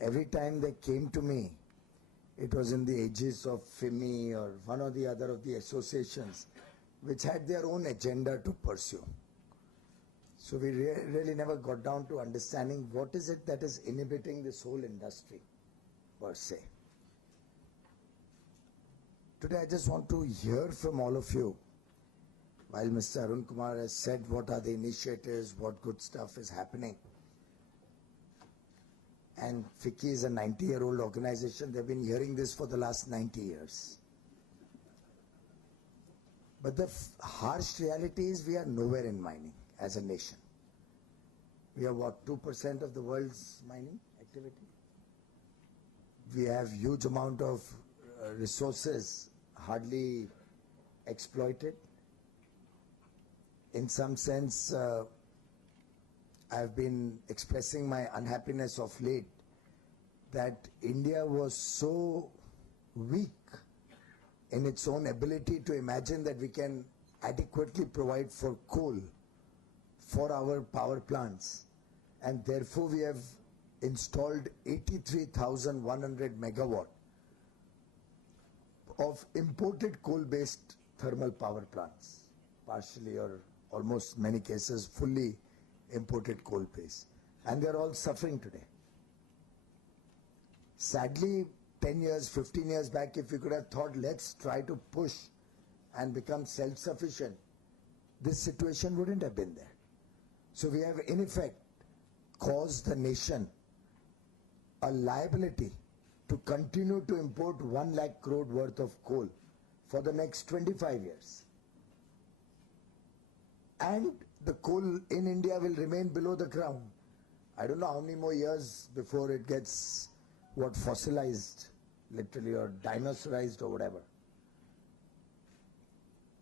every time they came to me, it was in the aegis of FIMI or one or the other of the associations which had their own agenda to pursue. So we really never got down to understanding what is it that is inhibiting this whole industry per se. Today I just want to hear from all of you. While Mr. Arun Kumar has said what are the initiatives, what good stuff is happening. And FICCI is a 90-year-old organization. They've been hearing this for the last 90 years. But the harsh reality is we are nowhere in mining as a nation. We have what, 2% of the world's mining activity? We have huge amount of resources hardly exploited. In some sense, I've been expressing my unhappiness of late that India was so weak in its own ability to imagine that we can adequately provide for coal for our power plants, and therefore we have installed 83,100 megawatt of imported coal-based thermal power plants, partially or almost many cases fully imported coal base, and they're all suffering today. Sadly, 10 years, 15 years back, if we could have thought, let's try to push and become self-sufficient, this situation wouldn't have been there. So we have in effect caused the nation a liability to continue to import 1 lakh crore worth of coal for the next 25 years. And the coal in India will remain below the ground. I don't know how many more years before it gets fossilized, literally, or dinosaurized or whatever.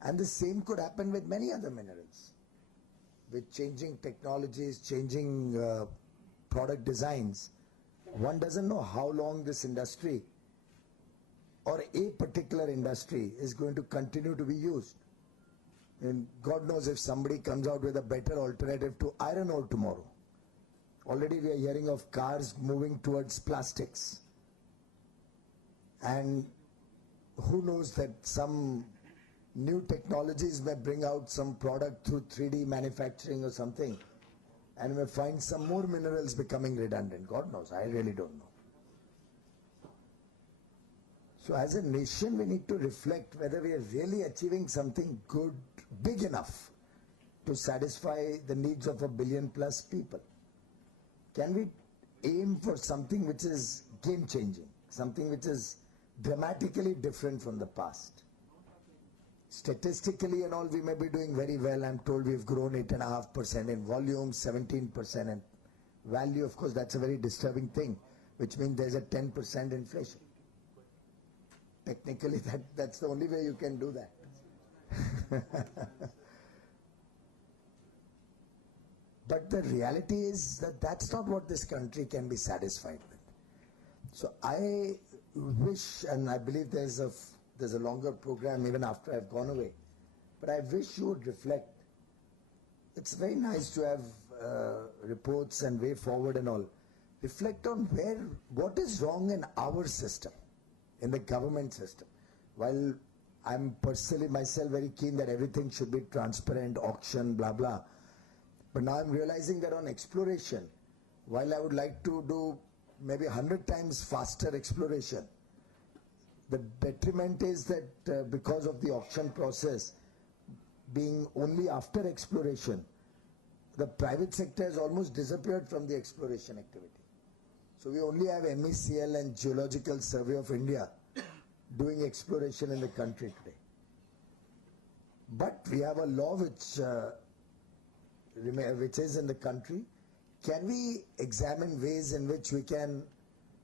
And the same could happen with many other minerals. With changing technologies, changing product designs, one doesn't know how long this industry or a particular industry is going to continue to be used. And God knows if somebody comes out with a better alternative to iron ore tomorrow. Already we are hearing of cars moving towards plastics. And who knows that some new technologies may bring out some product through 3D manufacturing or something, and may find some more minerals becoming redundant. God knows, I really don't know. So as a nation, we need to reflect whether we are really achieving something good, big enough to satisfy the needs of 1 billion plus people. Can we aim for something which is game-changing, something which is dramatically different from the past? Statistically and all, we may be doing very well. I'm told we've grown 8.5% in volume, 17% in value. Of course, that's a very disturbing thing, which means there's a 10% inflation. Technically, that's the only way you can do that. But the reality is that that's not what this country can be satisfied with. So I wish, and I believe there's a longer program even after I've gone away, but I wish you would reflect. It's very nice to have reports and way forward and all. Reflect on what is wrong in our system, in the government system. While I'm personally myself very keen that everything should be transparent, auction, blah, blah. But now I'm realizing that on exploration, while I would like to do maybe 100 times faster exploration, the detriment is that because of the auction process being only after exploration, the private sector has almost disappeared from the exploration activity. So we only have MECL and Geological Survey of India doing exploration in the country today. But we have a law which is in the country. Can we examine ways in which we can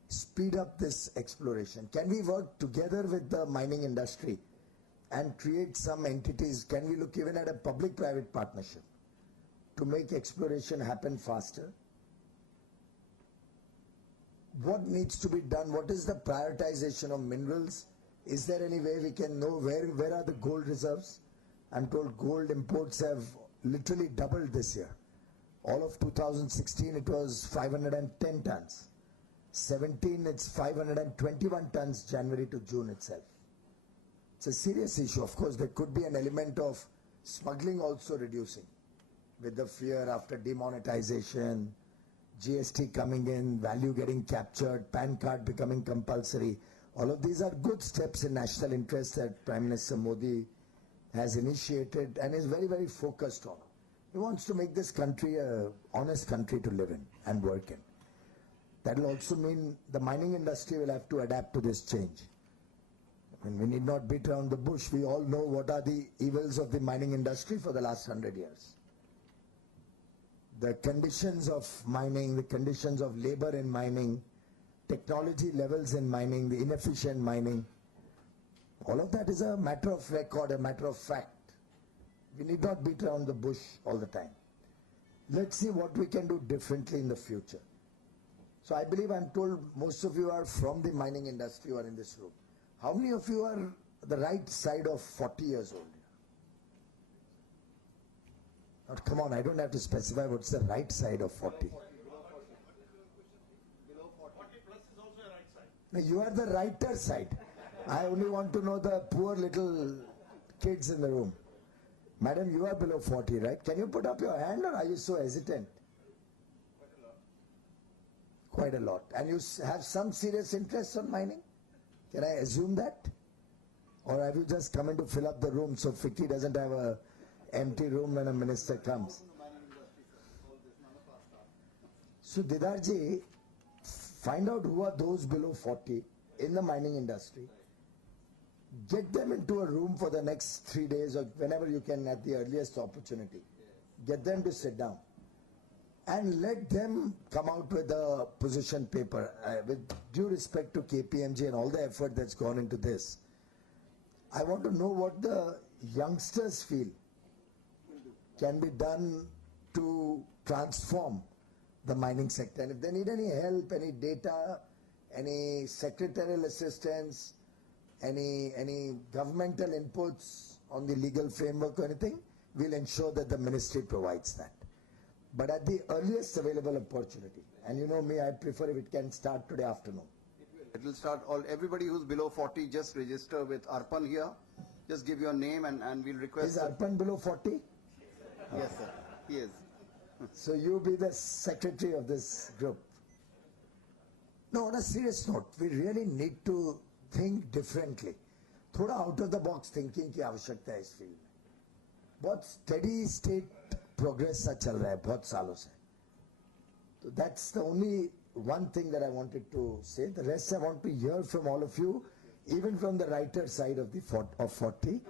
speed up this exploration? Can we work together with the mining industry and create some entities? Can we look even at a public-private partnership to make exploration happen faster? What needs to be done? What is the prioritization of minerals? Is there any way we can know where are the gold reserves? I'm told gold imports have literally doubled this year. All of 2016 it was 510 tons. 17, it's 521 tons January to June itself. It's a serious issue. Of course, there could be an element of smuggling also reducing with the fear after demonetization, GST coming in, value getting captured, PAN card becoming compulsory. All of these are good steps in national interest that Prime Minister Modi has initiated and is very, very focused on. He wants to make this country an honest country to live in and work in. That will also mean the mining industry will have to adapt to this change. And we need not beat around the bush. We all know what are the evils of the mining industry for the last 100 years. The conditions of mining, the conditions of labor in mining, technology levels in mining, the inefficient mining, all of that is a matter of record, a matter of fact. We need not beat around the bush all the time. Let's see what we can do differently in the future. So I believe I'm told most of you are from the mining industry who are in this room. How many of you are the right side of 40 years old? Now, come on, I don't have to specify what's the right side of 40. Below 40 plus is also a right side. No, you are the righter side. I only want to know the poor little kids in the room. Madam, you are below 40, right? Can you put up your hand or are you so hesitant? Quite a lot. And you have some serious interest on mining? Can I assume that? Or have you just come in to fill up the room so FICCI doesn't have a empty room when a minister comes? So Didarji, find out who are those below 40 in the mining industry. Get them into a room for the next 3 days or whenever you can at the earliest opportunity. Get them to sit down. And let them come out with a position paper. With due respect to KPMG and all the effort that's gone into this, I want to know what the youngsters feel can be done to transform the mining sector. And if they need any help, any data, any secretarial assistance, any governmental inputs on the legal framework or anything, we'll ensure that the ministry provides that. But at the earliest available opportunity, and you know me, I prefer if it can start today afternoon. It will start everybody who's below 40, just register with Arpan here. Just give your name and we'll request. Is Arpan below 40? Yes, sir. He is. So you be the secretary of this group. No, on a serious note, we really need to think differently. थोड़ा out of the box thinking की आवश्यकता है इस field में. बहुत steady state progress सा चल रहा है बहुत सालों से. So that's the only one thing that I wanted to say. The rest I want to hear from all of you, even from the writer side of the 40.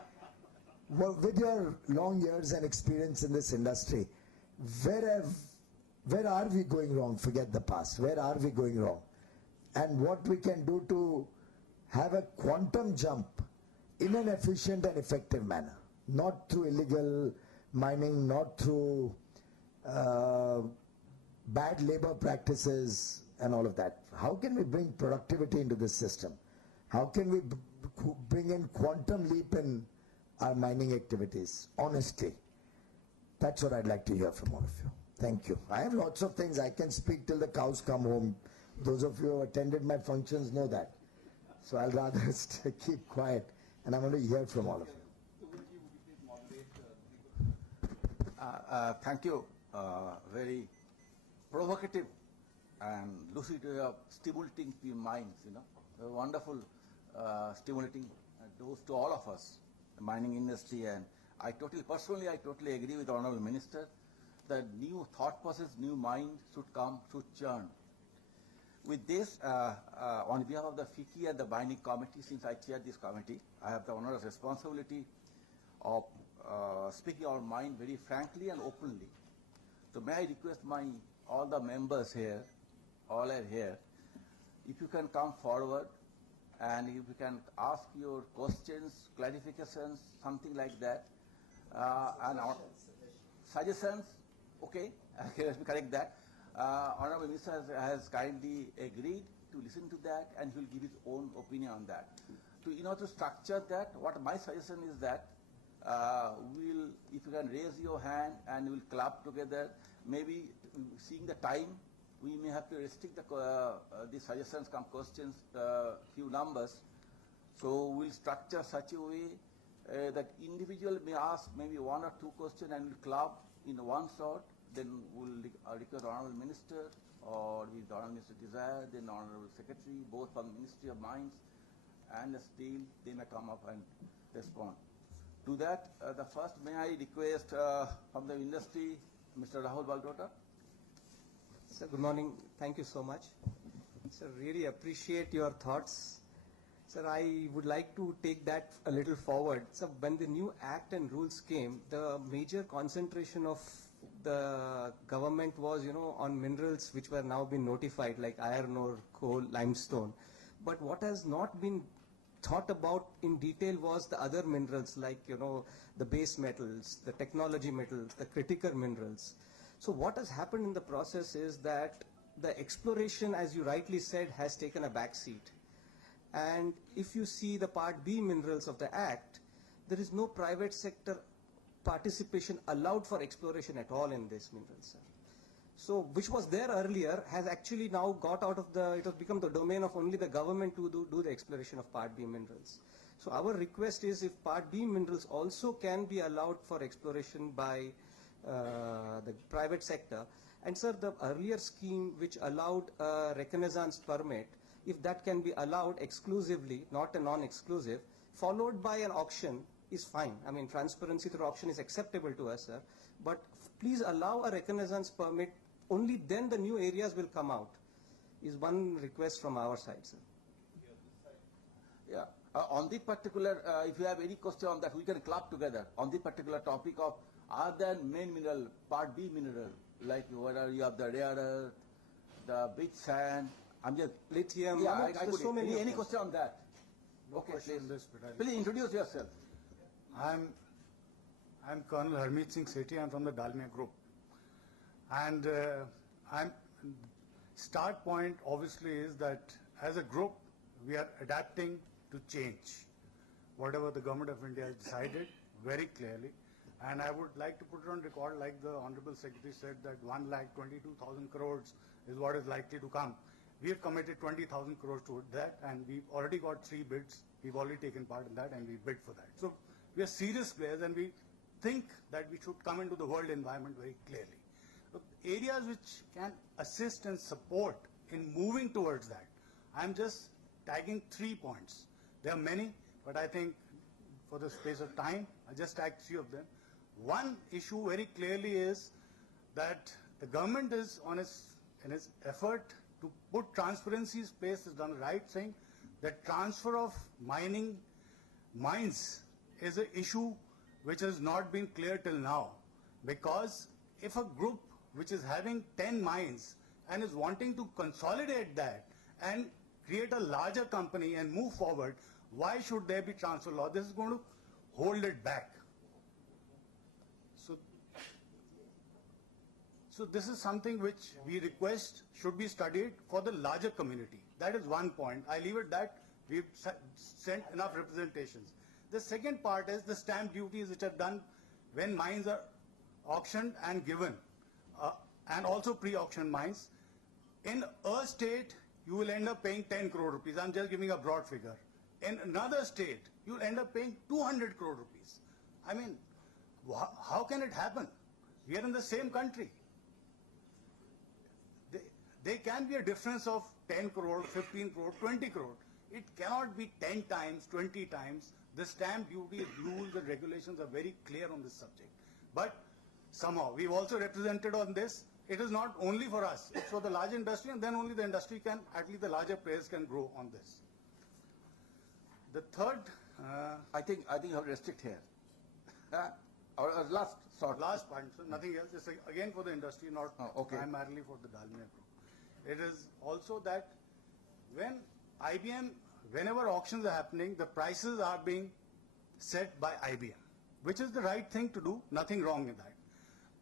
Well, with your long years and experience in this industry, where are we going wrong? Forget the past. Where are we going wrong? And what we can do to have a quantum jump in an efficient and effective manner. Not through illegal mining, not through bad labor practices and all of that. How can we bring productivity into this system? How can we bring in quantum leap in our mining activities? Honestly, that's what I'd like to hear from all of you. Thank you. I have lots of things. I can speak till the cows come home. Those of you who attended my functions know that. So I'll rather keep quiet and I want to hear from all of you. Thank you. Very provocative and lucid way of stimulating the minds, you know. A wonderful stimulating dose to all of us, the mining industry. And I totally agree with the Honorable Minister that new thought process, new mind should come, should churn. With this, on behalf of the FICCI and the Mining Committee, since I chair this committee, I have the honorous responsibility of speaking our mind very frankly and openly. So may I request all the members here, all are here, if you can come forward and if you can ask your questions, clarifications, something like that, and suggestions, okay, let me correct that. Honorable Minister has kindly agreed to listen to that and he will give his own opinion on that. To structure that, what my suggestion is that if you can raise your hand and we'll club together, maybe seeing the time, we may have to restrict the suggestions come questions, few numbers. So we'll structure such a way that individual may ask maybe one or two questions and we'll club in one shot. Then we'll request Honorable Minister or with Honorable Minister desire, then Honorable Secretary, both from Ministry of Mines and Steel, they may come up and respond. To that, the first may I request from the industry, Mr. Rahul Baldota. Sir, good morning. Thank you so much. Sir, really appreciate your thoughts. Sir, I would like to take that a little forward. So when the new act and rules came, the major concentration of the government was, on minerals which were now been notified, like iron ore, coal, limestone. But what has not been thought about in detail was the other minerals, like, the base metals, the technology metals, the critical minerals. So what has happened in the process is that the exploration, as you rightly said, has taken a back seat. And if you see the Part B minerals of the Act, there is no private sector participation allowed for exploration at all in this minerals, sir. So, which was there earlier, has actually now got out of it has become the domain of only the government to do the exploration of Part B minerals. So our request is if Part B minerals also can be allowed for exploration by the private sector. And sir, the earlier scheme which allowed a reconnaissance permit, if that can be allowed exclusively, not a non-exclusive, followed by an auction, is fine. I mean, transparency through auction is acceptable to us, sir. But please allow a reconnaissance permit, only then the new areas will come out, is one request from our side, sir. Yeah. On the particular, if you have any question on that, we can club together on the particular topic of other main mineral, Part B mineral, like whether you have the rare earth, the big sand. I'm just Lithium. Yeah, I there's could. so many. Any question on that? No Okay, question please. on this, but Please introduce yourself. I'm Colonel Harmeet Singh Sethi. I'm from the Dalmia Group, and start point obviously is that as a group we are adapting to change, whatever the government of India has decided very clearly. And I would like to put it on record, like the Honorable Secretary said, that 1,22,000 crores is what is likely to come. We have committed 20,000 crores to that, and we've already got 3 bids. We've already taken part in that, and we bid for that. So we are serious players, and we think that we should come into the world environment very clearly. So areas which can assist and support in moving towards that, I'm just tagging 3 points. There are many, but I think for the space of time, I'll just tag 3 of them. One issue very clearly is that the government is in its effort to put transparency in place, has done the right thing. That transfer of mines is an issue which has not been clear till now. Because if a group which is having 10 mines and is wanting to consolidate that and create a larger company and move forward, why should there be transfer law? This is going to hold it back. So this is something which we request should be studied for the larger community. That is one point. I leave it that we've sent enough representations. The second part is the stamp duties which are done when mines are auctioned and given, and also pre-auction mines. In a state, you will end up paying 10 crore rupees. I'm just giving a broad figure. In another state, you will end up paying 200 crore rupees. I mean, how can it happen? We are in the same country. There can be a difference of 10 crore, 15 crore, 20 crore. It cannot be 10 times, 20 times. The stamp duty rules and regulations are very clear on this subject. But somehow, we've also represented on this. It is not only for us, it's for the large industry, and then only the industry can, at least the larger players can grow on this. The third, I think you have restrict here. Or last sort. last point, so nothing else, just again for the industry, not okay. primarily for the Dalmia Group. It is also that when IBM, whenever auctions are happening, the prices are being set by IBM, which is the right thing to do, nothing wrong in that.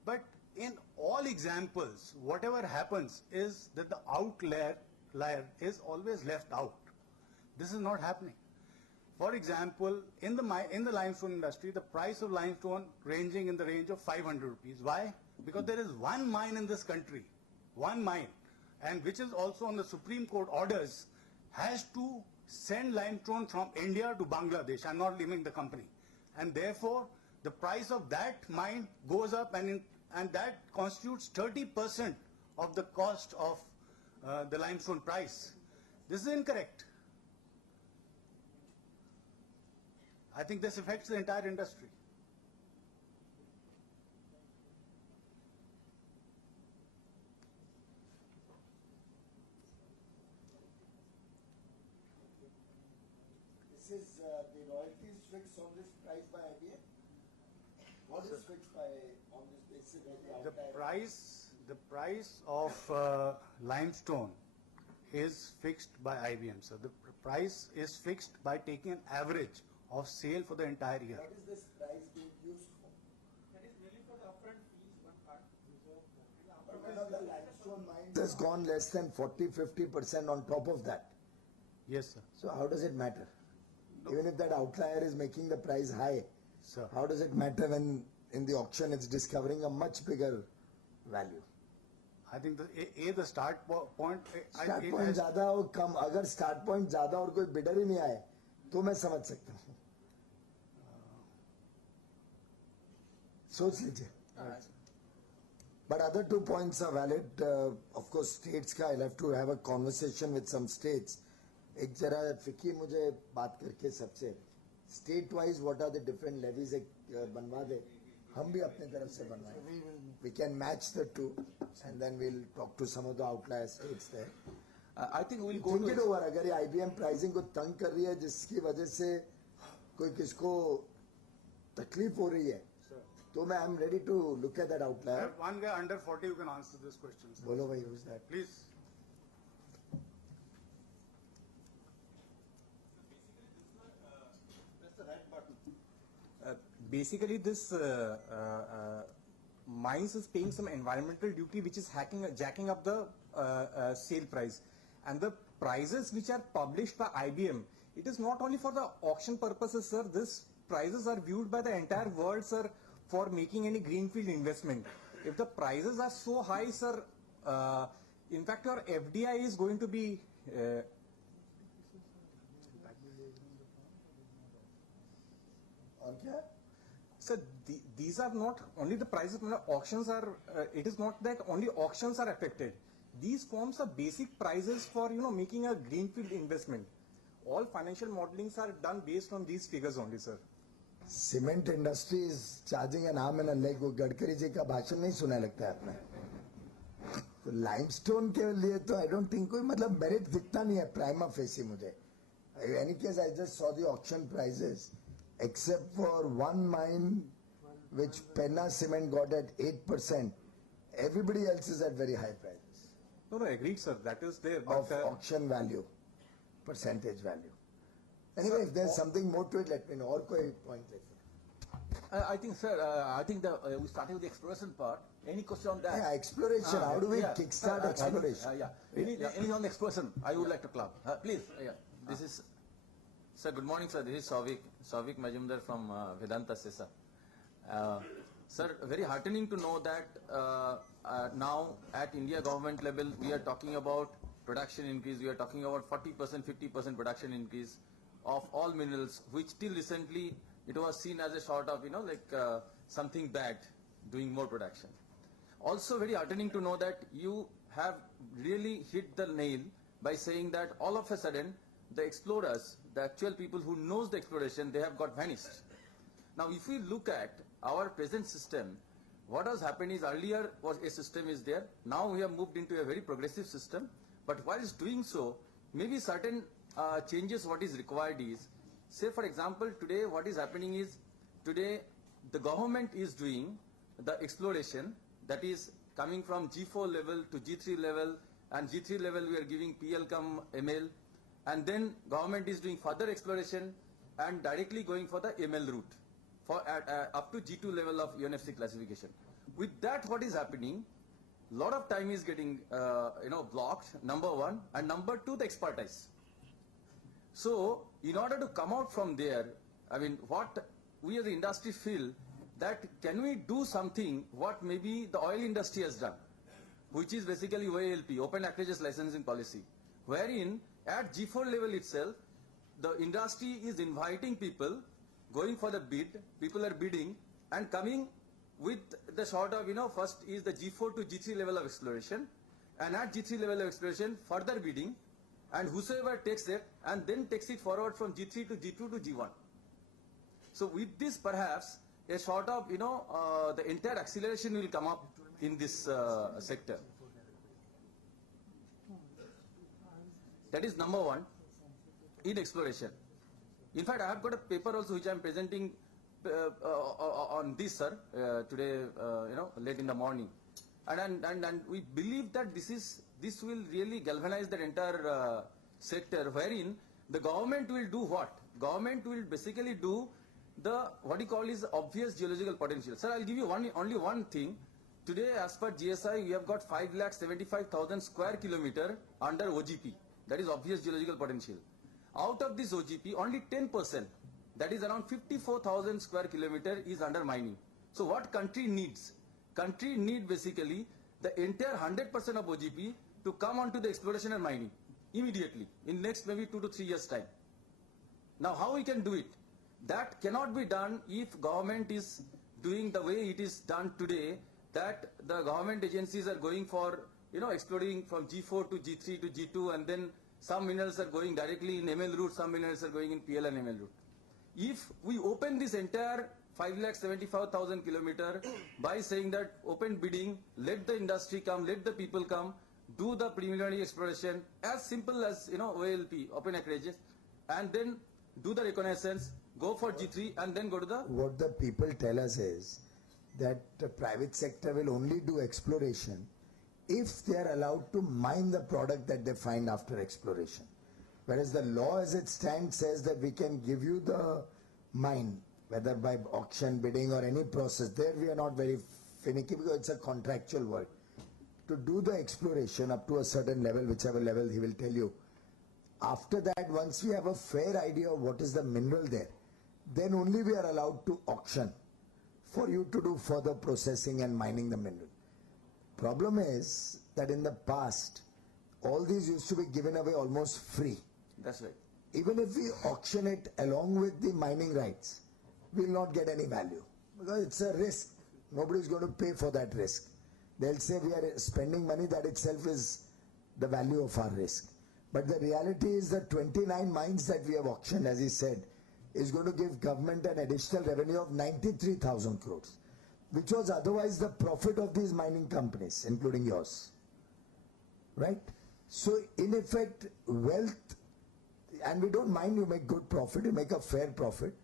But in all examples, whatever happens is that the outlier is always left out. This is not happening. For example, in the limestone industry, the price of limestone ranging in the range of 500 rupees. Why? Because there is one mine in this country, one mine. and which is also on the Supreme Court orders, has to send limestone from India to Bangladesh. I'm not naming the company. And therefore, the price of that mine goes up, and that constitutes 30% of the cost of the limestone price. This is incorrect. I think this affects the entire industry. This is the royalties fixed on this price by IBM? What is fixed by on this basis of the outlier? The price of limestone is fixed by IBM. So the price is fixed by taking an average of sale for the entire year. What is this price being used for? That is mainly for the upfront fees, one part. But when the limestone mines has gone less than 40-50% on top of that. Yes, sir. So how does it matter? Even if that outlier is making the price high, Sir. how does it matter when in the auction it's discovering a much bigger value? I think the start point. Start point ज्यादा हो कम, अगर start point ज्यादा और कोई bidder ही नहीं आए तो मैं समझ सकता हूँ. सोच लीजिए. But other 2 points are valid. Of course, states का I'll have to have a conversation with some states. एक जरा फिकी मुझे बात करके सबसे state wise what are the different levies एक बनवा दे, हम भी अपने तरफ से बनवाएं. We can match the two and then we'll talk to some of the outlier states there. I think we'll go Think to it over. अगर ये IBM pricing को तंग कर रही है जिसकी वजह से कोई किसको तकलीफ हो रही है, तो मैं I'm ready to look at that I outlier. have one guy under 40 who can answer this question, sir. बोलो भाई, who's that? Please. Press the red button. Basically, this mines is paying some environmental duty which is jacking up the sale price. And the prices which are published by IBM, it is not only for the auction purposes, sir. These prices are viewed by the entire world, sir, for making any greenfield investment. If the prices are so high, sir, in fact, your FDI is going to be और क्या? Sir, these are not only the prices, auctions are, it is not that only auctions are affected. These forms are basic prices for, making a greenfield investment. All financial modelings are done based on these figures only, sir. Cement industry is charging an arm and a leg. वो गडकरी जी का भाषण नहीं सुना लगता है आपने. तो limestone के लिए तो I don't think कोई मतलब merit दिखता नहीं है prima facie मुझे. In any case, I just saw the auction prices. Except for one mine which Penna Cement got at 8%, everybody else is at very high prices No, agreed, sir. That is there. of But auction value, percentage value. Anyway, if there's something more to it, let me know. और कोई point लेते. I think, sir, I think we started with the exploration part. Any question on that? Yeah, exploration. How do we kickstart exploration? Yeah. Anything on the exploration? I would like to club. Please. Yeah. This is, sir, good morning, sir. This is Sauvik Majumdar from Vedanta Sesa. Sir, very heartening to know that now at India government level, we are talking about production increase. We are talking about 40%, 50% production increase of all minerals, which till recently it was seen as a sort of, something bad, doing more production. Also very heartening to know that you have really hit the nail by saying that all of a sudden the explorers, the actual people who knows the exploration, they have got vanished. Now if we look at our present system, what has happened is earlier was a system is there, now we have moved into a very progressive system, but while doing so, maybe certain changes what is required is, say for example today what is happening is, today the government is doing the exploration that is coming from G4 level to G3 level, and G3 level we are giving PL cum ML, and then government is doing further exploration and directly going for the ML route for up to G2 level of UNFC classification. With that what is happening, lot of time is getting blocked, number one, and number two, the expertise. So in order to come out from there, I mean what we as the industry feel that can we do something what maybe the oil industry has done. which is basically OALP, Open Acreages Licensing Policy, wherein at G4 level itself, the industry is inviting people, going for the bid, people are bidding and coming with the sort of, first is the G4 to G3 level of exploration, and at G3 level of exploration, further bidding, and whosoever takes it, and then takes it forward from G3 to G2 to G1. So with this, perhaps, a sort of, the entire acceleration will come up in this sector. That is number one, in exploration. In fact, I have got a paper also which I am presenting on this, sir, today, late in the morning. And we believe that this will really galvanize the entire sector, wherein the government will do what? Government will basically do what you call is obvious geological potential. Sir, I'll give you only one thing. Today, as per GSI, we have got 5,75,000 square kilometer under OGP. That is obvious geological potential. Out of this OGP, only 10%, that is around 54,000 square kilometer, is under mining. So what country needs? Country need basically the entire 100% of OGP to come onto the exploration and mining immediately in next maybe 2 to 3 years time. Now how we can do it? That cannot be done if government is doing the way it is done today, that the government agencies are going for, exploring from G4 to G3 to G2, and then some minerals are going directly in ML route, some minerals are going in PL and ML route. If we open this entire 5,75,000 kilometer by saying that open bidding, let the industry come, let the people come, do the preliminary exploration, as simple as, OALP, open acreages, and then do the reconnaissance, go for G3, and then go to the... What the people tell us is that the private sector will only do exploration if they are allowed to mine the product that they find after exploration. Whereas the law as it stands says that we can give you the mine, whether by auction, bidding or any process. There we are not very finicky because it's a contractual work. To do the exploration up to a certain level, whichever level he will tell you, after that, once we have a fair idea of what is the mineral there, then only we are allowed to auction for you to do further processing and mining the mineral. Problem is that in the past, all these used to be given away almost free. That's right. Even if we auction it along with the mining rights, we will not get any value because it's a risk. Nobody is going to pay for that risk. They'll say we are spending money, that itself is the value of our risk. But the reality is that 29 mines that we have auctioned, as he said, is going to give government an additional revenue of 93,000 crores, which was otherwise the profit of these mining companies, including yours. Right? So in effect, wealth, and we don't mind you make good profit, you make a fair profit,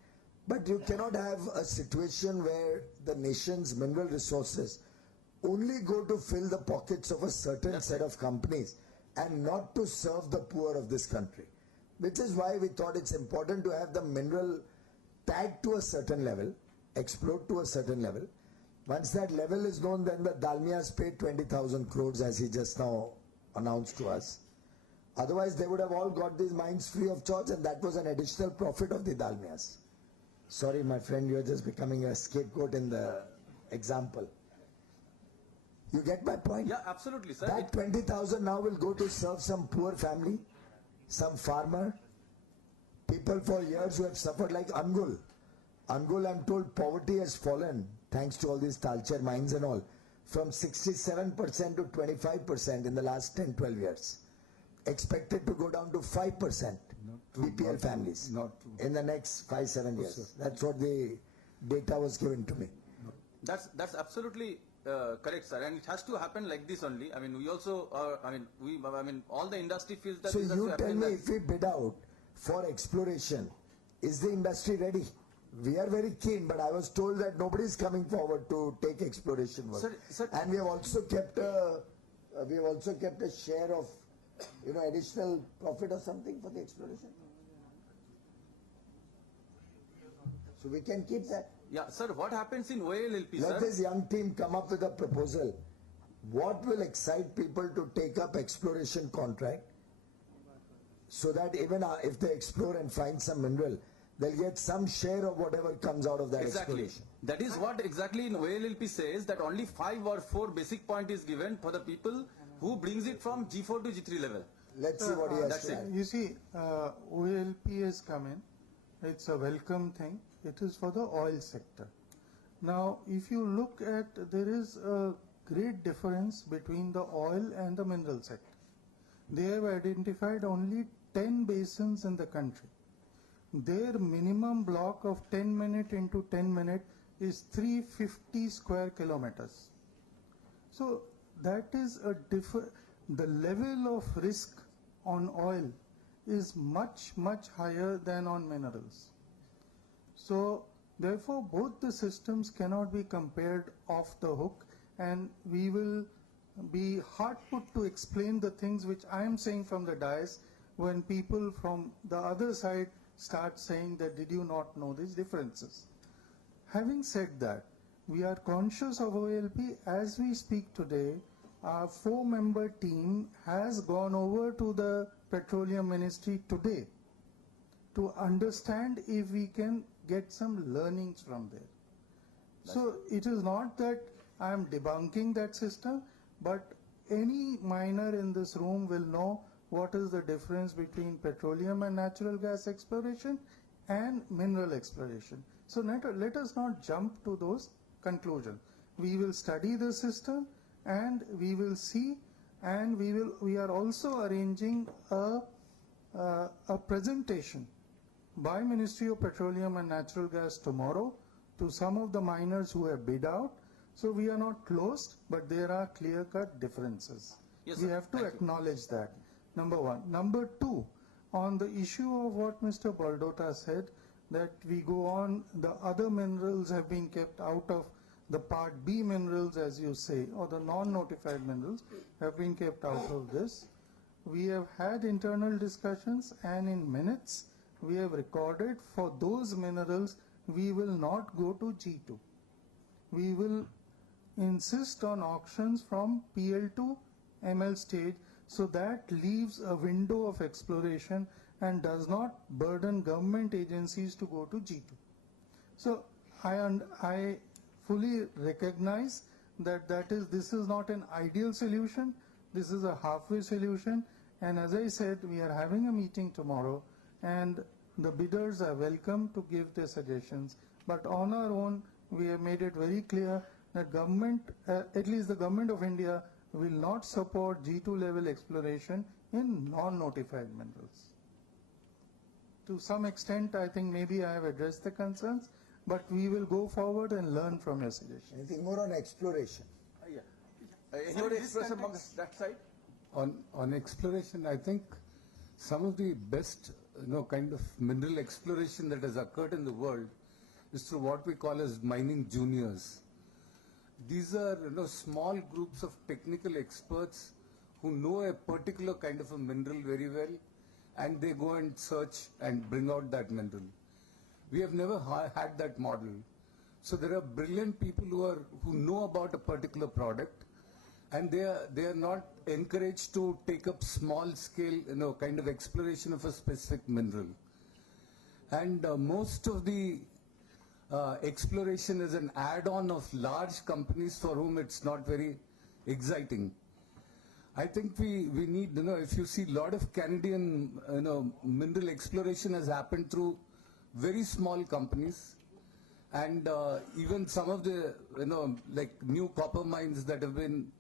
but you cannot have a situation where the nation's mineral resources only go to fill the pockets of a certain set of companies and not to serve the poor of this country. Which is why we thought it's important to have the mineral tagged to a certain level, explored to a certain level. Once that level is known, then the Dalmias paid 20,000 crores as he just now announced to us. Otherwise, they would have all got these mines free of charge, and that was an additional profit of the Dalmias. Sorry, my friend, you're just becoming a scapegoat in the example. You get my point? Yeah, absolutely, sir. That 20,000 now will go to serve some poor family, some farmer, people for years who have suffered, like Angul. Angul, I'm told, poverty has fallen thanks to all these Talcher mines and all, from 67% to 25% in the last 10-12 years. Expected to go down to 5% BPL families in the next 5-7 years. That's what the data was given to me. That's absolutely correct, sir, and it has to happen like this only. I mean, we also, all the industry feels that. So this has to you happen tell in me, that- if we bid out for exploration, is the industry ready? We are very keen, but I was told that nobody is coming forward to take exploration work. Sir, and we have also kept a share of, additional profit or something for the exploration. So we can keep that. Yeah, sir, what happens in OALP, Let sir? this young team come up with a proposal. What will excite people to take up exploration contract so that even if they explore and find some mineral, they'll get some share of whatever comes out of that Exactly. exploration. That is what exactly in OLLP says, that only 5 or 4 basic point is given for the people who brings it from G4 to G3 level. Let's see what he has That's to it. add. You see, OLP has come in. It's a welcome thing. It is for the oil sector. Now, if you look at, there is a great difference between the oil and the mineral sector. They have identified only 10 basins in the country. Their minimum block of 10 minute into 10 minute is 350 square kilometers. So that is a the level of risk on oil is much, much higher than on minerals. So therefore both the systems cannot be compared off the hook, and we will be hard put to explain the things which I am saying from the dais when people from the other side start saying that did you not know these differences. Having said that, we are conscious of OLP. As we speak today, our 4-member team has gone over to the Petroleum Ministry today to understand if we can get some learnings from there. So it is not that I am debunking that system, but any miner in this room will know what is the difference between petroleum and natural gas exploration and mineral exploration. So let us not jump to those conclusions. We will study the system and we will see, and we are also arranging a presentation by Ministry of Petroleum and Natural Gas tomorrow to some of the miners who have bid out. So we are not closed, but there are clear-cut differences. Yes, We sir. have to Thank you. acknowledge that, number one. Number two, on the issue of what Mr. Baldota said, that we go on, the other minerals have been kept out of the Part B minerals, as you say, or the non-notified minerals have been kept out of this. We have had internal discussions, and in minutes we have recorded for those minerals we will not go to G2. We will insist on auctions from PL to ML stage, so that leaves a window of exploration and does not burden government agencies to go to G2. So I fully recognize that this is not an ideal solution. This is a halfway solution, and as I said, we are having a meeting tomorrow, and the bidders are welcome to give their suggestions. But on our own, we have made it very clear that government, at least the government of India, will not support G2 level exploration in non-notified minerals. To some extent, I think maybe I have addressed the concerns, but we will go forward and learn from your suggestions. Anything more on exploration? Anybody express among that side? On exploration, I think some of the best, kind of mineral exploration that has occurred in the world is through what we call as mining juniors. These are, small groups of technical experts who know a particular kind of a mineral very well, and they go and search and bring out that mineral. We have never had that model. So there are brilliant people who know about a particular product, and they are not encouraged to take up small scale, kind of exploration of a specific mineral. And most of the exploration is an add-on of large companies for whom it's not very exciting. I think we need, if you see a lot of Canadian, mineral exploration has happened through very small companies, and even some of the, like new copper mines that have been,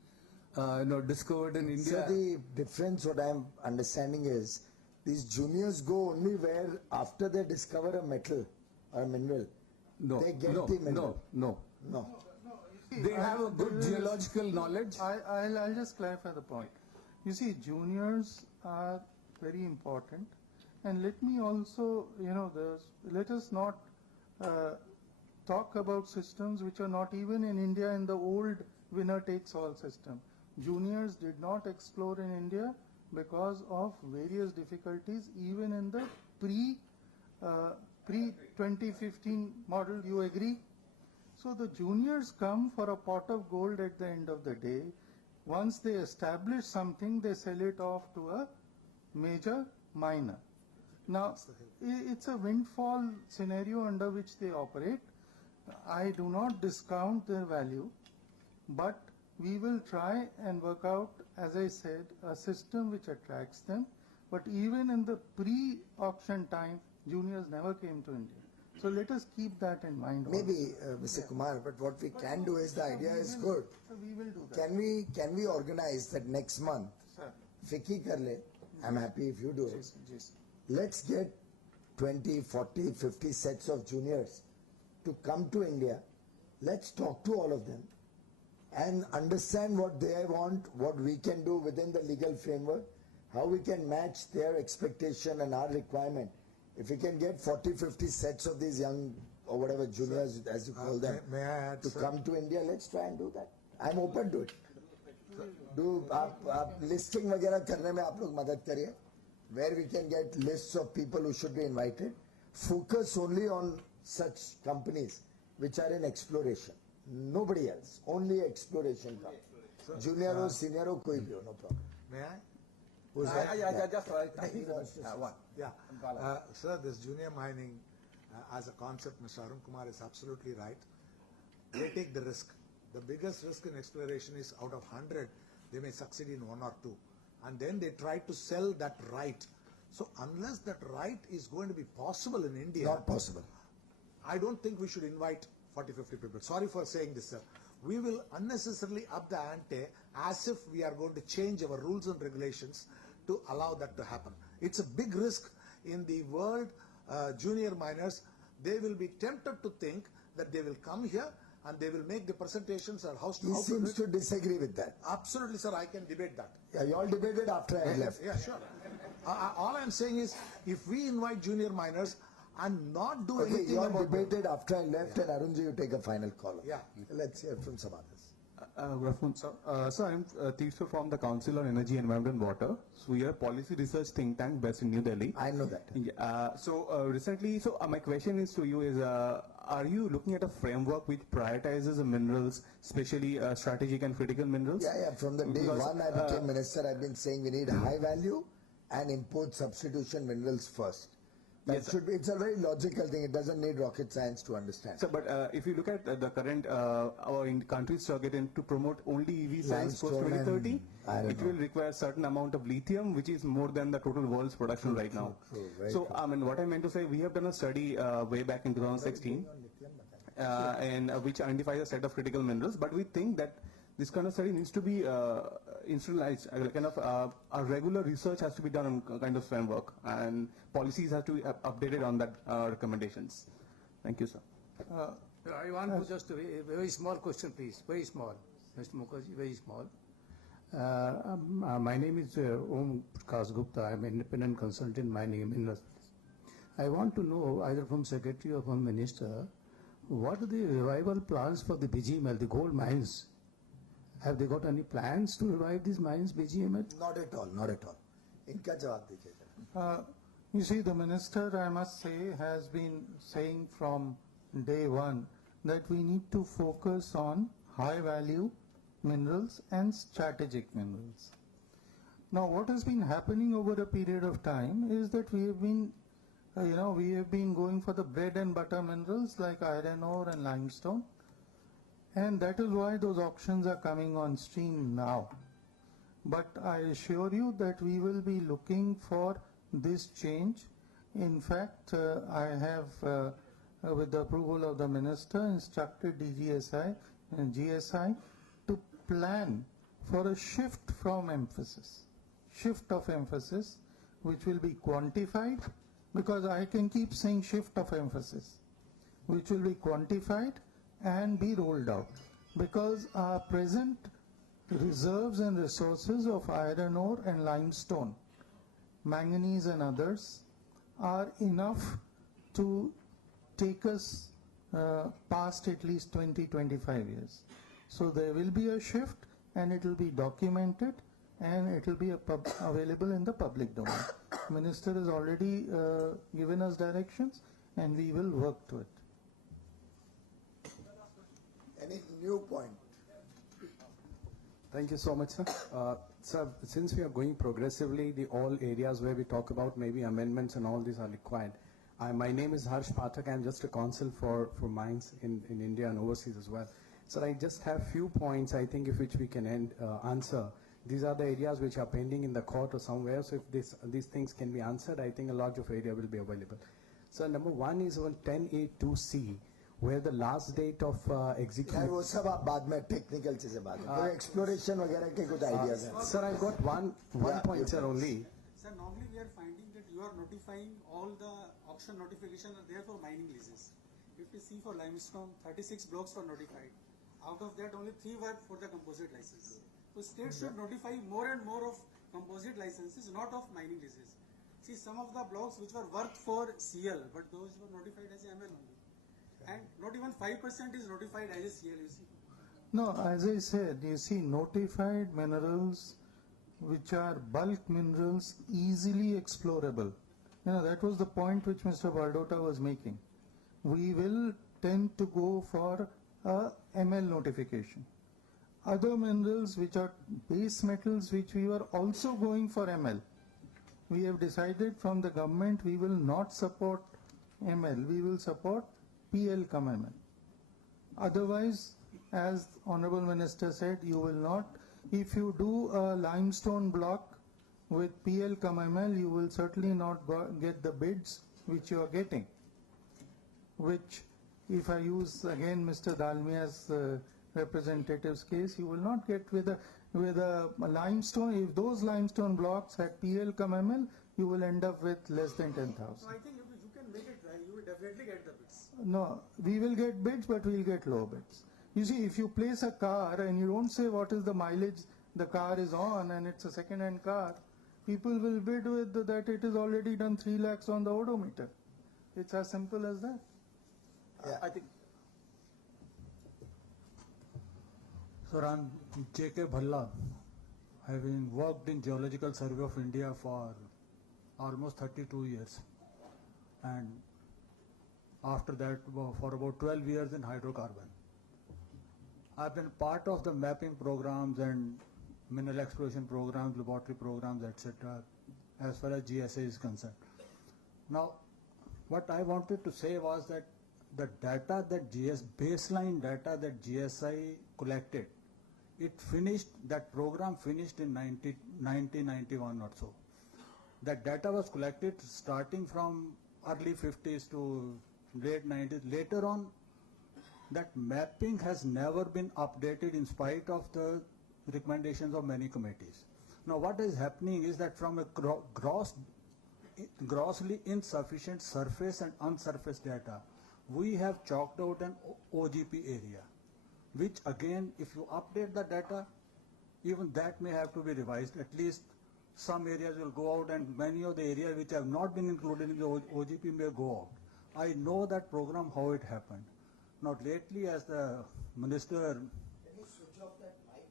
discovered in India. So the difference, what I'm understanding is, these juniors go only where after they discover a metal or a mineral, No, they get no, the mineral. no. No. They have a good geological knowledge. I'll just clarify the point. You see, juniors are very important, and let me also, let us not talk about systems which are not even in India in the old winner-takes-all system. Juniors did not explore in India because of various difficulties, even in the pre-2015 model. You agree? So the juniors come for a pot of gold at the end of the day. Once they establish something, they sell it off to a major miner. Now, it's a windfall scenario under which they operate. I do not discount their value, but we will try and work out, as I said, a system which attracts them. But even in the pre-auction time, juniors never came to India. So let us keep that in mind. Maybe, Mr. Kumar, but what we can do is, the idea is good. So we will do that. Can we organize that next month? Sir. Fiki kar le. I'm happy if you do it. Let's get 20, 40, 50 sets of juniors to come to India. Let's talk to all of them and understand what they want, what we can do within the legal framework, how we can match their expectation and our requirement. If we can get 40, 50 sets of these young or whatever juniors, as you call them, may I add, to sir? come to India, let's try and do that. I'm open to it. आप listing वगैरह करने में आप लोग मदद करिए. Where we can get lists of people who should be invited. Focus only on such companies which are in exploration. Nobody else. Only exploration companies. Junior or senior or कोई भी हो, no problem. May I? Who's that? I just He wants to say One. Yeah. Sir, this junior mining as a concept, Mr. Arun Kumar is absolutely right. They take the risk. The biggest risk in exploration is out of 100, they may succeed in 1 or 2. And then they try to sell that right. So unless that right is going to be possible in India, Not possible. I don't think we should invite 40, 50 people. Sorry for saying this, sir. We will unnecessarily up the ante as if we are going to change our rules and regulations to allow that to happen. It's a big risk in the world. Junior miners, they will be tempted to think that they will come here and they will make the presentations or how He seems to disagree with that. Absolutely, sir, I can debate that. Yeah, you all debated after I left. Yeah, sure. All I'm saying is, if we invite junior miners and not do Okay, anything you all about debated after I left, and Arunji, you take a final call. Yeah. Let's hear from some others. Good afternoon, sir. Sir, I'm Tirtha from the Council on Energy, Environment and Water. So we are a policy research think tank based in New Delhi. I know that. Recently, my question is to you is, are you looking at a framework which prioritizes the minerals, especially strategic and critical minerals? Yeah. From the day Because, one I became minister, I've been saying we need high value and import substitution minerals first. That Yes, should be, it's a very logical thing. It doesn't need rocket science to understand. So, but if you look at the current, our country's targeting to promote only EV cells post Limestone and 2030, I don't it know. will require certain amount of lithium, which is more than the total world's production right now. Very So, true. I mean, what I meant to say, we have done a study way back in 2016, and which identifies a set of critical minerals, but we think that this kind of study needs to be institutionalized, a regular research has to be done on kind of framework, and policies have to be updated on that recommendations. Thank you, sir. I want to just a very small question, please. Very small. Mr. Mukherjee, very small. My name is Om Prakash Gupta. I'm an independent consultant in mining and minerals. I want to know, either from Secretary or from Minister, what are the revival plans for the BGML, the gold mines? Have they got any plans to revive these mines, BGML? Not at all, not at all. Inka jawab दीजिएगा. You see, the minister, I must say, has been saying from day one that we need to focus on high value minerals and strategic minerals. Now, what has been happening over a period of time is that we have been, we have been going for the bread and butter minerals like iron ore and limestone. And that is why those auctions are coming on stream now. But I assure you that we will be looking for this change. In fact, I have, with the approval of the minister, instructed DGSI and GSI to plan for a shift of emphasis, which will be quantified, because I can keep saying shift of emphasis, which will be quantified and be rolled out, because our present reserves and resources of iron ore and limestone, manganese and others, are enough to take us past at least 20-25 years. So there will be a shift, and it will be documented, and it will be available in the public domain. Minister has already given us directions, and we will work to it. Any new point? Thank you so much, sir. So since we are going progressively, the all areas where we talk about maybe amendments and all these are required. My name is Harsh Pathak. I'm just a consul for mines in India and overseas as well. So I just have few points I think which we can answer. These are the areas which are pending in the court or somewhere. So if these things can be answered, I think a large of area will be available. So number one is on 10A2C, where the last date of यार execution. वो सब आप बाद में technical चीजें बाद में कोई एक्सप्लोरेशन वगैरह के कुछ आइडियाज हैं Sir, I've got one point, sir, only. Sir, normally we are finding that you are notifying all the auction notification are there for mining leases. If we see for limestone, 36 blocks were notified. Out of that, only 3 were for the composite license. So state should notify more and more of composite licenses, not of mining leases. See, some of the blocks which were worth for CL, but those were notified as ML only. And not even 5% is notified as a CL, you see. No, as I said, you see, notified minerals which are bulk minerals easily explorable. You know, that was the point which Mr. Baldota was making. We will tend to go for a ML notification. Other minerals which are base metals which we were also going for ML. We have decided from the government we will not support ML, we will support PL cum ML. Otherwise, as Honorable Minister said, you will not, if you do a limestone block with PL cum ML, you will certainly not get the bids which you are getting. Which, if I use again Mr. Dalmia's representative's case, you will not get with a limestone. If those limestone blocks had PL cum ML, you will end up with less than 10,000. So I think you can make it right, you will definitely get the bids. No, we will get bids, but we will get low bids. You see, if you place a car and you don't say what is the mileage the car is on and it's a second-hand car, people will bid with that it is already done 3 lakhs on the odometer. It's as simple as that. I think. Sir, I'm J.K. Bhalla, having worked in Geological Survey of India for almost 32 years, and after that for about 12 years in hydrocarbon. I've been part of the mapping programs and mineral exploration programs, laboratory programs, etc., as far as GSA is concerned. Now, what I wanted to say was that the data that baseline data that GSI collected, that program finished in 1991 or so. That data was collected starting from early 50s to late 90s. Later on, that mapping has never been updated in spite of the recommendations of many committees. Now what is happening is that from a grossly insufficient surface and unsurfaced data, we have chalked out an OGP area, which again, if you update the data, even that may have to be revised. At least some areas will go out, and many of the areas which have not been included in the OGP may go out. I know that program, how it happened. Now lately, as the minister... Can you switch off that mic?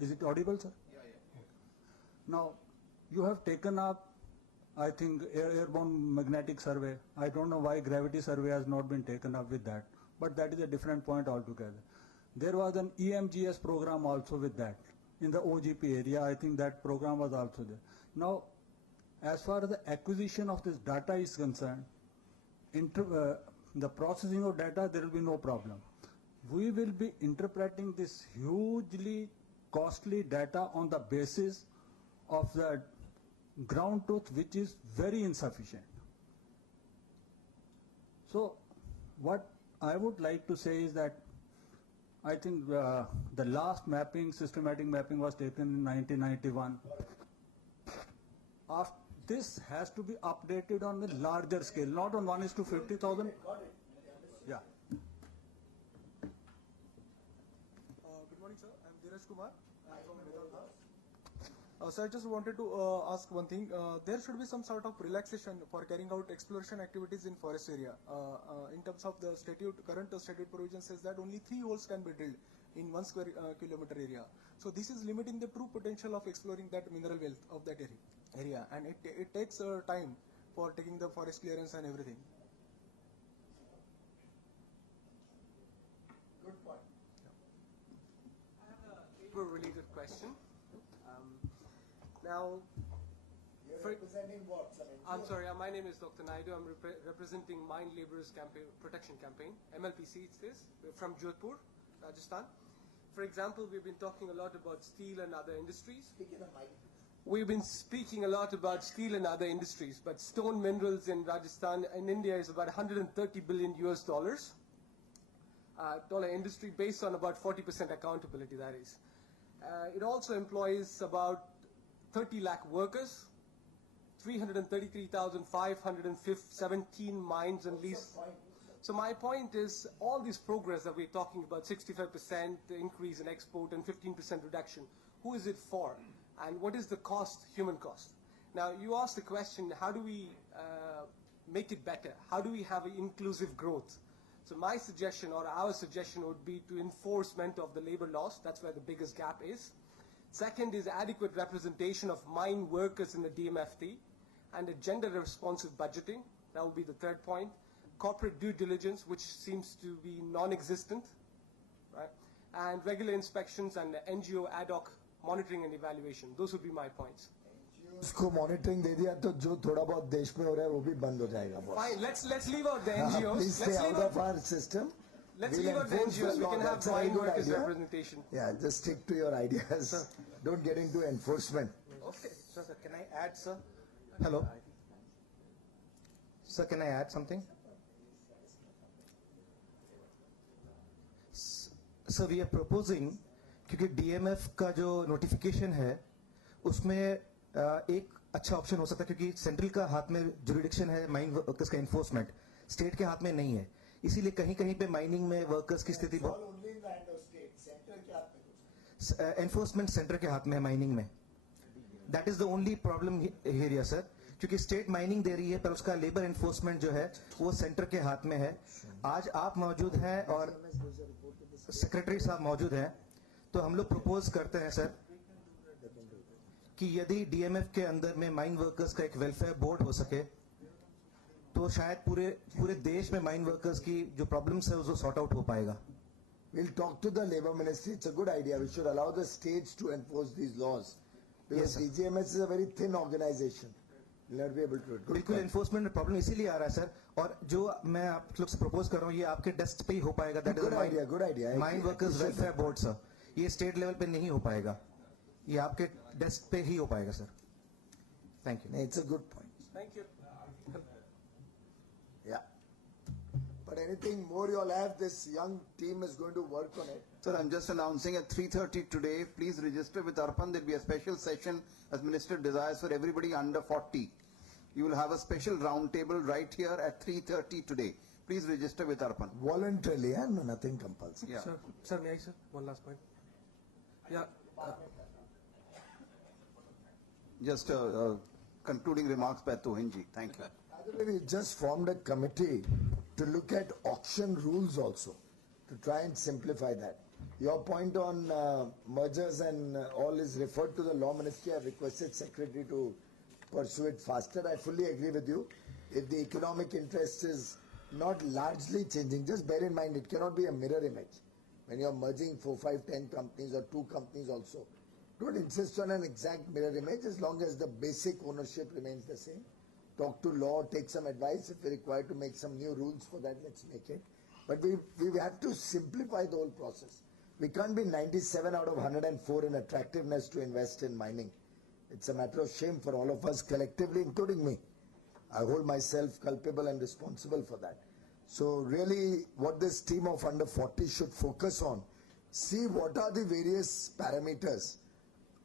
Is it audible, sir? Yeah. Now, you have taken up, I think, airborne magnetic survey. I don't know why gravity survey has not been taken up with that, but that is a different point altogether. There was an EMGS program also with that. In the OGP area, I think that program was also there. Now, as far as the acquisition of this data is concerned, the processing of data, there will be no problem. We will be interpreting this hugely costly data on the basis of the ground truth, which is very insufficient. So what I would like to say is that I think the last mapping, systematic mapping, was taken in 1991. This has to be updated on a larger scale, not on 1:50,000. Yeah. Good morning, sir. I'm Dheeraj Kumar. I'm from Vedanta. So I just wanted to ask one thing. There should be some sort of relaxation for carrying out exploration activities in forest area. In terms of the statute, current statute provision says that only 3 holes can be drilled in 1 square kilometer area. So this is limiting the true potential of exploring that mineral wealth of that area, and it takes time for taking the forest clearance and everything. Good point. labor-related question. Now, representing what? I'm sorry, my name is Dr. Naidu. I'm representing Mine Laborers Protection Campaign, MLPC it is, from Jodhpur, Rajasthan. For example, we've been talking a lot about steel and other industries. We've been speaking a lot about steel and other industries, but stone minerals in Rajasthan and India is about 130 billion US dollars. Dollar industry based on about 40% accountability, that is. It also employs about 30 lakh workers, 333,517 mines and lease. So my point is, all this progress that we're talking about, 65% increase in export and 15% reduction, who is it for? And what is the cost, human cost? Now, you asked the question, how do we make it better? How do we have an inclusive growth? So my suggestion, or our suggestion, would be to enforcement of the labor laws. That's where the biggest gap is. Second is adequate representation of mine workers in the DMFT and a gender-responsive budgeting. That would be the third point. Corporate due diligence, which seems to be non-existent, right? And regular inspections and NGO ad hoc monitoring and evaluation. Those would be my points. उसको monitoring दे दिया तो जो थोड़ा बहुत देश में हो रहा है वो भी बंद हो जाएगा boss. Fine, let's leave out the NGOs. Please stay out of our system. Let's We'll leave out the enforce NGOs. We law. can have That's a very mine good workers idea. representation. Yeah, just stick to your ideas. Don't get into enforcement. Okay, sir, can I add, sir? Hello. Sir, can I add something? Sir, we are proposing, क्योंकि DMF का जो notification है, उसमें एक अच्छा option हो सकता है, क्योंकि सेंट्रल का हाथ में जुरिडिक्शन है माइन वर्कर्स का एनफोर्समेंट, स्टेट के हाथ में नहीं है. इसीलिए कहीं कहीं पे माइनिंग में वर्कर्स की स्थिति एनफोर्समेंट सेंटर के हाथ में है माइनिंग में. That is the only problem here sir, क्योंकि स्टेट माइनिंग दे रही है पर उसका लेबर एनफोर्समेंट जो है वो सेंटर के हाथ में है. आज आप मौजूद हैं और सेक्रेटरी साहब मौजूद हैं, तो हम लोग प्रपोज करते हैं सर कि यदि डीएमएफ के अंदर में माइन वर्कर्स का एक वेलफेयर बोर्ड हो सके, तो शायद पूरे देश में माइन वर्कर्स की जो प्रॉब्लम्स है उसको सॉर्ट आउट हो पाएगा. We'll talk to the labor ministry. It's a good idea. We should allow the states to enforce these laws. Because DGMS is a very thin organization. We'll not be able to do it. बिल्कुल enforcement में problem इसीलिए आ रहा है sir, और जो मैं आप लोग से प्रपोज कर रहा हूँ ये आपके डेस्क पे ही हो पाएगा. That is good idea. Mine workers welfare board sir. ये स्टेट लेवल पे नहीं हो पाएगा, ये आपके डेस्क पे ही हो पाएगा sir. Thank you. It's a good point. Thank you. Yeah. But anything more you'll have, this young team is going to work on it. Sir, I'm just announcing at 3:30 today, please register with Arpan. There'll be a special session as Minister desires for everybody under 40. You will have a special round table right here at 3:30 today. Please register with Arpan. Voluntarily, yeah? No, nothing compulsory. Yeah. Sir, may I, sir? One last point. Yeah. Just concluding remarks by Tohinji. Thank you. By the way, we just formed a committee to look at auction rules also, to try and simplify that. Your point on mergers and all is referred to the law ministry. I've requested secretary to pursue it faster. I fully agree with you. If the economic interest is not largely changing, just bear in mind it cannot be a mirror image. When you're merging 4, 5, 10 companies or 2 companies also, don't insist on an exact mirror image as long as the basic ownership remains the same. Talk to law, take some advice. If we're required to make some new rules for that, let's make it. But we have to simplify the whole process. We can't be 97 out of 104 in attractiveness to invest in mining. It's a matter of shame for all of us collectively, including me. I hold myself culpable and responsible for that. So really what this team of under 40 should focus on, see what are the various parameters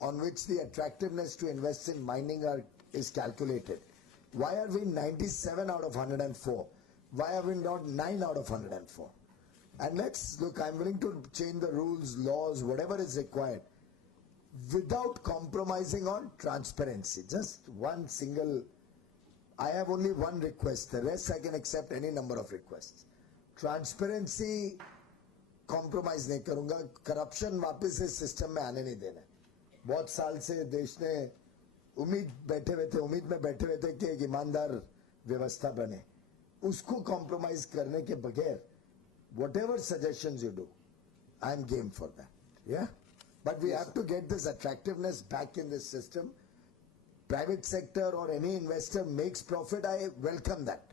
on which the attractiveness to invest in mining is calculated. Why are we 97 out of 104? Why are we not 9 out of 104? And let's look, I'm willing to change the rules, laws, whatever is required, without compromising on transparency. Just one single, I have only one request, the rest I can accept any number of requests. Transparency, compromise नहीं करूँगा, corruption वापस इस system में आने नहीं देना. बहुत साल से देश ने उम्मीद में बैठे हुए थे कि एक ईमानदार व्यवस्था बने. उसको compromise करने के बगैर, whatever suggestions you do, I am game for that. Yeah? But we have to get this attractiveness back in this system. Private sector or any investor makes profit, I welcome that.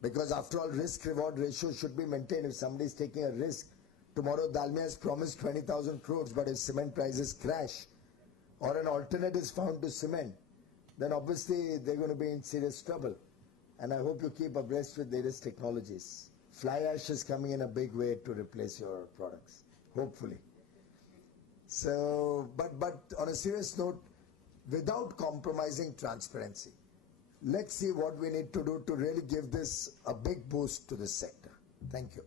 Because after all, risk-reward ratio should be maintained. If somebody is taking a risk, tomorrow Dalmia has promised 20,000 crores, but if cement prices crash or an alternate is found to cement, then obviously they're going to be in serious trouble. And I hope you keep abreast with latest technologies. Fly ash is coming in a big way to replace your products, hopefully. So, but on a serious note, without compromising transparency, let's see what we need to do to really give this a big boost to this sector. Thank you.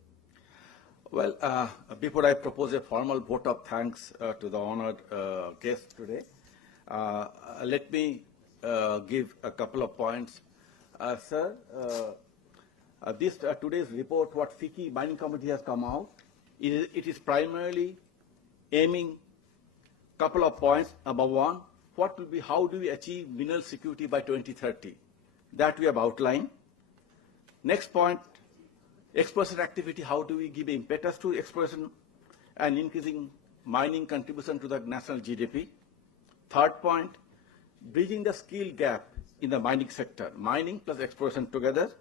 Well, before I propose a formal vote of thanks to the honored guest today, let me give a couple of points. Sir, this today's report, what FICCI Mining Committee has come out, it is primarily aiming couple of points. Number one, what will be, how do we achieve mineral security by 2030? That we have outlined. Next point, exploration activity, how do we give impetus to exploration and increasing mining contribution to the national GDP? Third point, bridging the skill gap in the mining sector, mining plus exploration together.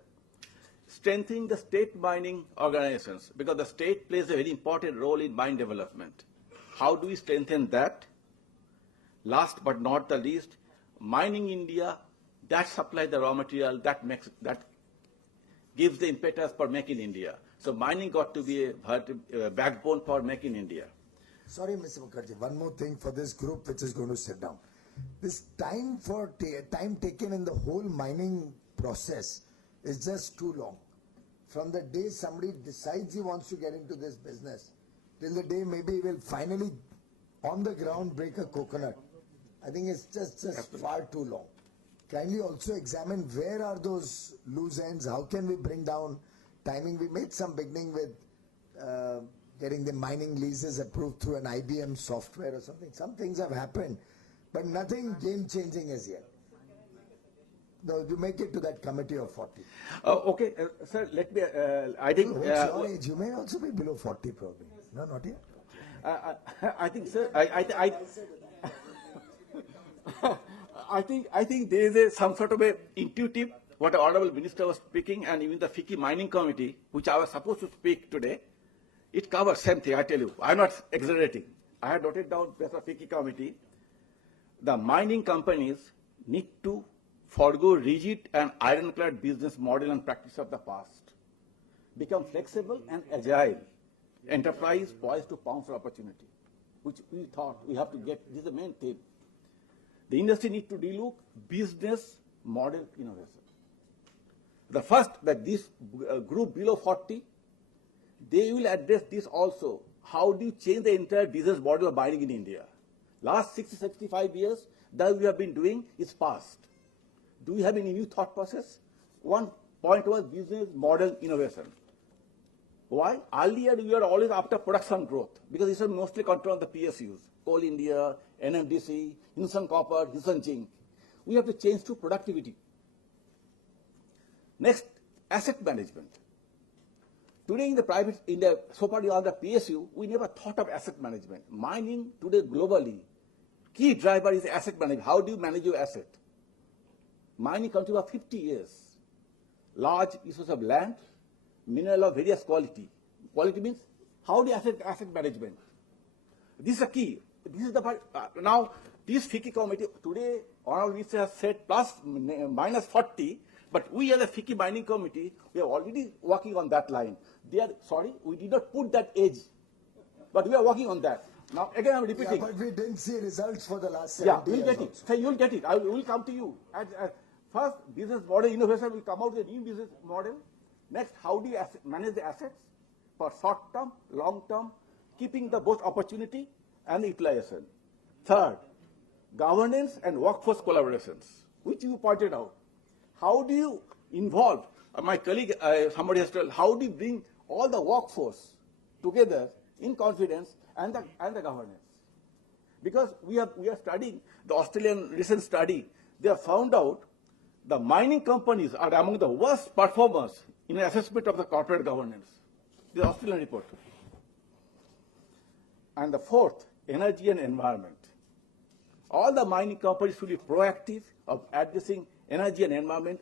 Strengthening the state mining organizations, because the state plays a very important role in mine development. How do we strengthen that? Last but not the least, Mining India, that supplies the raw material, that gives the impetus for Make in India. So mining got to be a backbone for Make in India. Sorry, Mr. Mukherjee, one more thing for this group which is going to sit down. This time taken in the whole mining process is just too long. From the day somebody decides he wants to get into this business, till the day maybe he will finally on the ground break a coconut. I think it's just far too long. Kindly also examine where are those loose ends, how can we bring down timing. We made some beginning with getting the mining leases approved through an IBM software or something. Some things have happened, but nothing game-changing as yet. No, you make it to that committee of 40. Okay, sir, let me, I think... What's your age? You may also be below 40 probably. No, not yet? I think, sir, I think there is some sort of a intuitive, what the Honorable Minister was speaking, and even the FICCI Mining Committee, which I was supposed to speak today, it covers same thing, I tell you. I'm not exaggerating. I had noted down as a FICCI committee, the mining companies need to forgo rigid and ironclad business model and practice of the past. Become flexible and agile. Enterprise poised to pounce for opportunity, which we thought we have to get. This is the main theme. The industry needs to relook business model innovation. The first, that this group below 40, they will address this also. How do you change the entire business model of mining in India? Last 60, 65 years, that we have been doing is past. Do we have any new thought process? One point was business model innovation. Why? Earlier we were always after production growth, because this was mostly controlled on the PSUs, Coal India, NMDC, Hindustan Copper, Hindustan Zinc. We have to change to productivity. Next, asset management. Today so far on the PSU, we never thought of asset management. Mining today globally, key driver is asset management. How do you manage your asset? Mining comes over 50 years. Large uses of land, mineral of various quality. Quality means how do you asset management? This is a key. This is the part. Now, this FICCI committee, today, Honorable Minister has said plus minus 40, but we as a FICCI mining committee, we are already working on that line. We did not put that age, but we are working on that. Now, again, I'm repeating. Yeah, but we didn't see results for the last 70 years. Yeah, we'll get it. So you'll get it. I will come to you. First, business model innovation will come out with a new business model. Next, how do you manage the assets for short term, long term, keeping the both opportunity and utilization. Third, governance and workforce collaborations, which you pointed out. How do you involve, my colleague, somebody has told, how do you bring all the workforce together in confidence and the governance? Because we are studying the Australian recent study, they have found out the mining companies are among the worst performers in assessment of the corporate governance. The Australian report. And the fourth, energy and environment. All the mining companies should be proactive of addressing energy and environment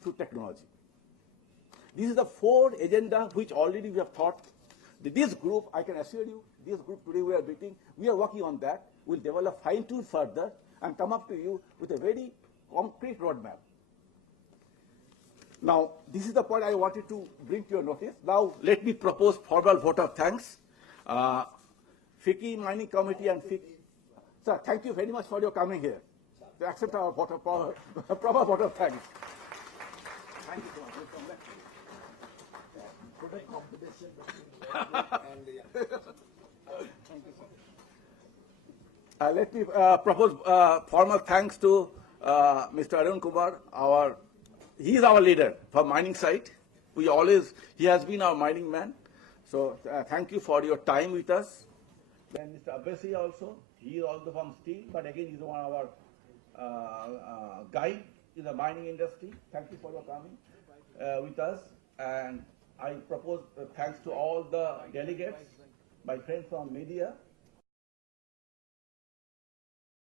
through technology. This is the 4 agenda which already we have thought. This group, I can assure you, this group today we are meeting, we are working on that. We'll develop, fine-tune further and come up to you with a very concrete roadmap. Now, this is the point I wanted to bring to your notice. Now, let me propose formal vote of thanks. FICCI Mining Committee and FICCI. Sir, thank you very much for your coming here to accept our vote of proper vote of thanks. Thank you so much. Let me propose formal thanks to Mr. Arun Kumar. He is our leader for mining site. He has been our mining man. So thank you for your time with us. Then Mr. Abbasi also. He is also from steel, but again he's one of our guide in the mining industry. Thank you for your coming with us. And I propose thanks to all the delegates, my friends from media,